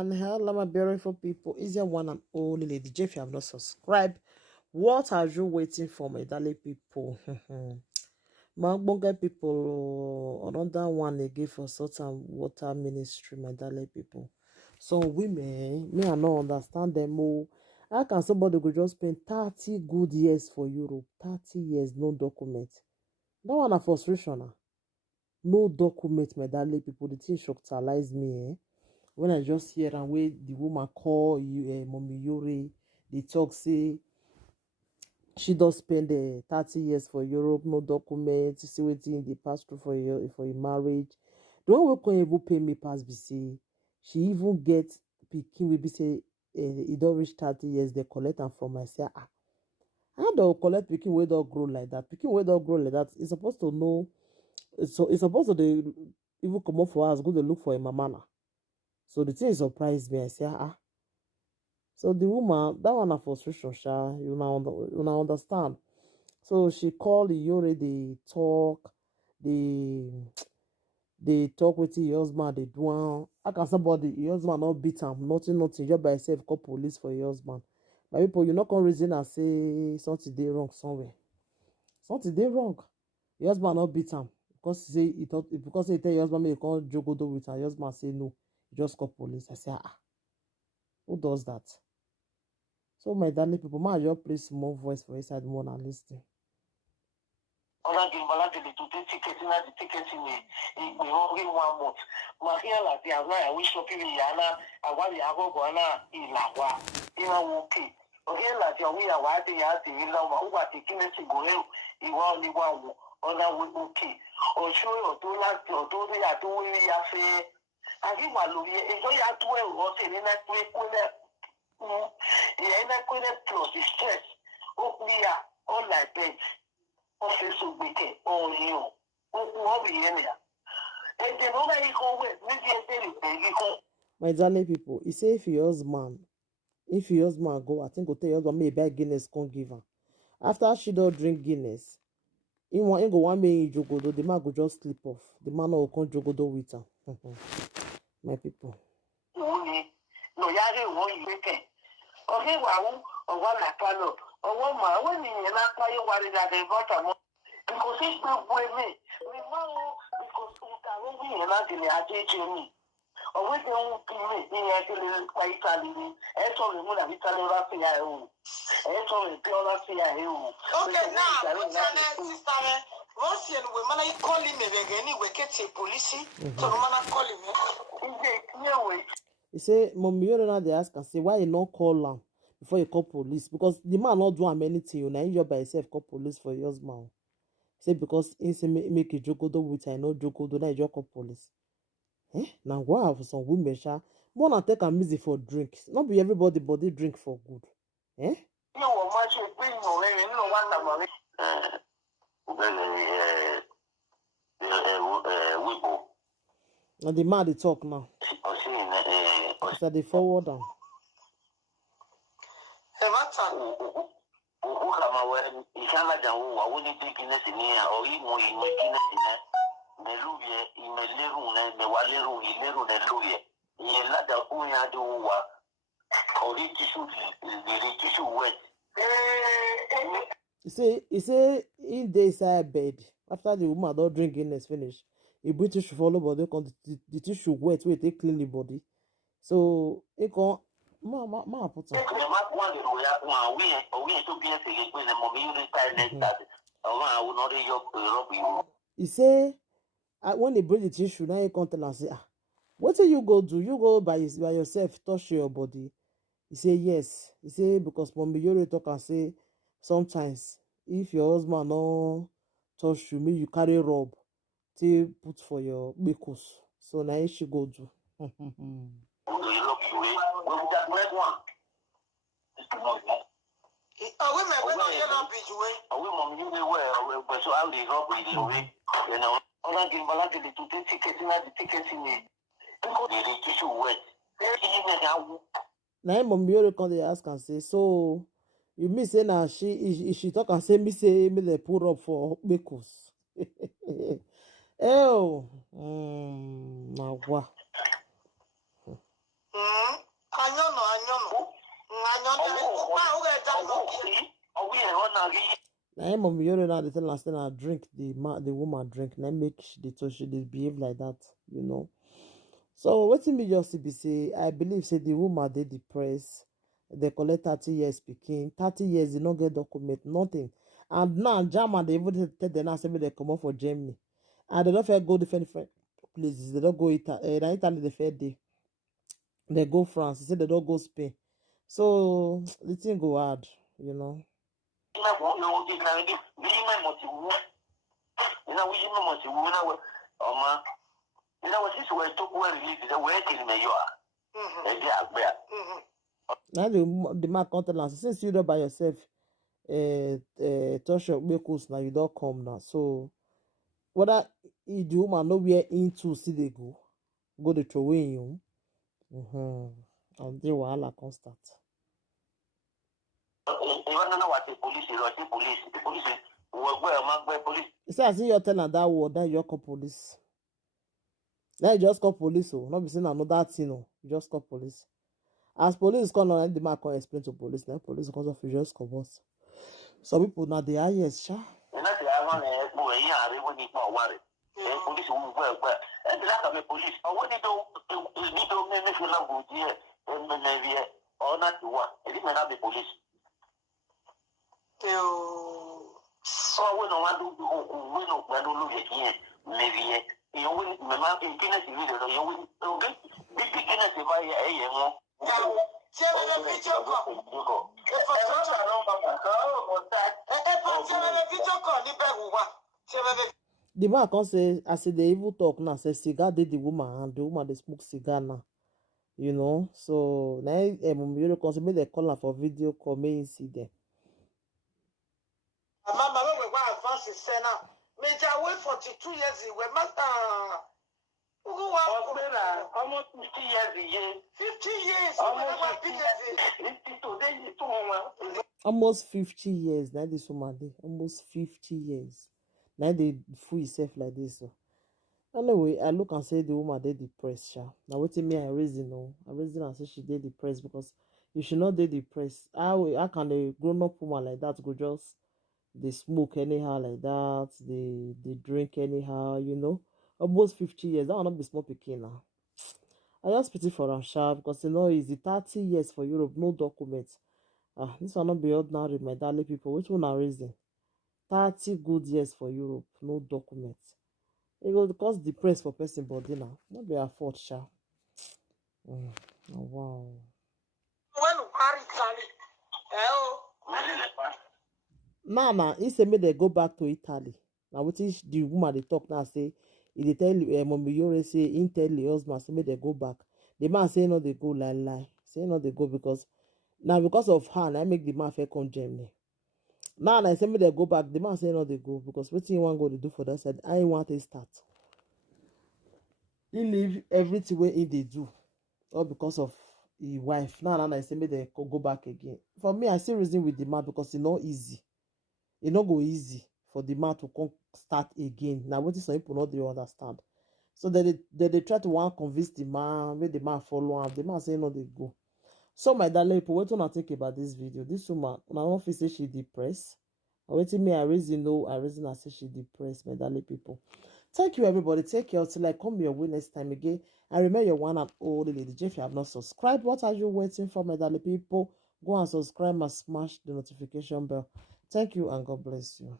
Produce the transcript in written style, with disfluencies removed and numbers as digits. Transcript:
And hello, my beautiful people. Is there one and only Lady J? If you have not subscribed, what are you waiting for, my darling people? My bunga people, another one again for salt and water ministry, my darling people. Some women, me I not understand them all. How can somebody go just spend 30 good years for Europe? 30 years, no document. That one a frustration. No document, my darling people. The thing shockalize me, when I just hear and where the woman call you, Mommy Yuri, they talk say she does spend 30 years for Europe, no documents, see wetin dey pass through for your marriage. The one wey come even pay me pass be say she even get pikin wey be say e don reach 30 years, they collect am from her. Say how dem collect pikin wey don grow like that? Pikin wey don grow like that, e suppose to know, so e suppose to dey even comot for house go dey look for im mama na. So the thing surprised me. I say, So the woman, that one na frustration, sha. You now understand. So she called Yuri, they talk with your husband, they do am. How can somebody, your husband not beat him, nothing, just by yourself, call police for your husband. My people, you not come reason and say something dey wrong somewhere. Something dey wrong. Your husband not beat him because he tell your husband make you come jogodo with her. Your husband say no, just call police. I say, who does that? So my darling people, man, just play small voice for inside more and listen. Ona gimbala de to take ticket na the ticket in only 1 month. Mahia la dia na I wish people yana awali ago gwana ilawa. Ina woke. Ohe la dia we awa de ya de ila wa uwa te kine si go iwa ni wa wo. Ona we okay. Osho to la to ya to we ya fe. Agi wa lo ye ejo ya to e o se ni na pe kule. Yeah, na kule plus the stress. Oh, we are all like that. Office of weekend on you. What be in there? And then all I go with, my darling people, he say if your husband go, I think go tell your husband maybe buy Guinness, can't give her. After she don't drink Guinness, he go one me jogodo, the man go just sleep off. The man will come jogodo with her. My people. No, yari won't weekend. Okay, wow, or one like Palo, or one man, when you're not playing what is at the bottom. Because it's not with me. Remember, because we can't be not in the AJM. Or we don't be in actually quite Italian. And so we would have Italian Rafia. And so we pure Rafia. Okay, now, what's your name, sister? Russian women call him again, we get a police. So, man, call him. He say, Mommy, you know they ask and say, why you not call am before you call police? Because the man not do am anything. You know, you by yourself call police for your husband. Say because he say make a jogodo with her, no jogodo, now you just call police. Now wow, for some women, sha, more than take am easy for drinks. Not be everybody body drink for good. You know much you bring no you know what about Now the man they talk now. So they forward down. He say if they inside bed after the woman don't drink Guinness finish, a British should follow body the tissue wet where they clean the body. So it can ma put on. He say when they bring the tissue, now you come tell and say, what do you go do? You go by yourself, touch your body. He say yes. He say because Mommy Yuri talk and say sometimes if your husband no touch you, you carry rub to put for your bekos. So now she go do. Now Mommy Yuri come dey ask and say, so you mean say now she talk and say me they pull up for bekos. Now what? Now, mom, you know, they tell us to drink the woman drink. Now make she they behave like that, you know. So what me just be say, I believe say the woman they depressed. They collect 30 years speaking. 30 years, they don't get document, nothing. And now German, they even tell them now say they come out for Germany. And they don't fair go different places. They don't go Italy. Italy the fair day. They go France. They say they don't go Spain. So the thing go hard, you know. Now the man content since you don't by yourself, touch your vehicles now you don't come now. So whether the woman know where into see they go the throw away you. And they wahala constant. You say, I see you telling that word, that you call police. Now you just call police, oh, not be saying another thing, oh, you just call police. As police come on, the man can explain to police. Now police because of you just come us. Some people now they are yes, sha. The man can say, I say the evil talk now, say cigar did the woman and the woman they smoke cigar now. You know, so now you can say they call her for video call me see them. Mama, when we were advanced in now, major wait 42 years we master. Almost 50 years. 50 years. Almost 50 years. Now this woman day. Almost 50 years. Now they fool yourself like this. So. Anyway, I look and say the woman they depressed. Sha. Now what me I reason no. I reason and say she did depressed because if she not did depressed, how can a grown up woman like that go just they smoke anyhow like that, they drink anyhow, you know. Almost 50 years, that will not be small picking now. I just pity for her sha because you know it's 30 years for Europe, no documents. This will not be ordinary, my darling people. Which one are reason? 30 good years for Europe, no documents. It will cause depressed for person body now. Not be her fault, sha. Oh, wow. When you carry Italy, Now, he say make they go back to Italy. Now, what is the woman they talk now say? If they tell Mommy Yore say, in tell the husband say make they go back. The man say no, they go lie. Say no, they go because of her, I make the man feel come Germany. Now, I say make they go back. The man say no, they go because what you want go to do for that side? I want to start. He leave everything where they do, all because of his wife. Now, I say make they go back again. For me, I still reason with the man because it's not easy. It not go easy for the man to come start again. Now, what is some people not they understand? So they try to want convince the man, make the man follow him. The man say no, they go. So my darling people, what do you think about this video? This woman, my mom say she depressed. Waiting me, I reason I say she depressed, my darling people. Thank you everybody. Take care till I come your way next time again. I remember your one and only Lady J. If you have not subscribed, what are you waiting for, my darling people? Go and subscribe and smash the notification bell. Thank you and God bless you.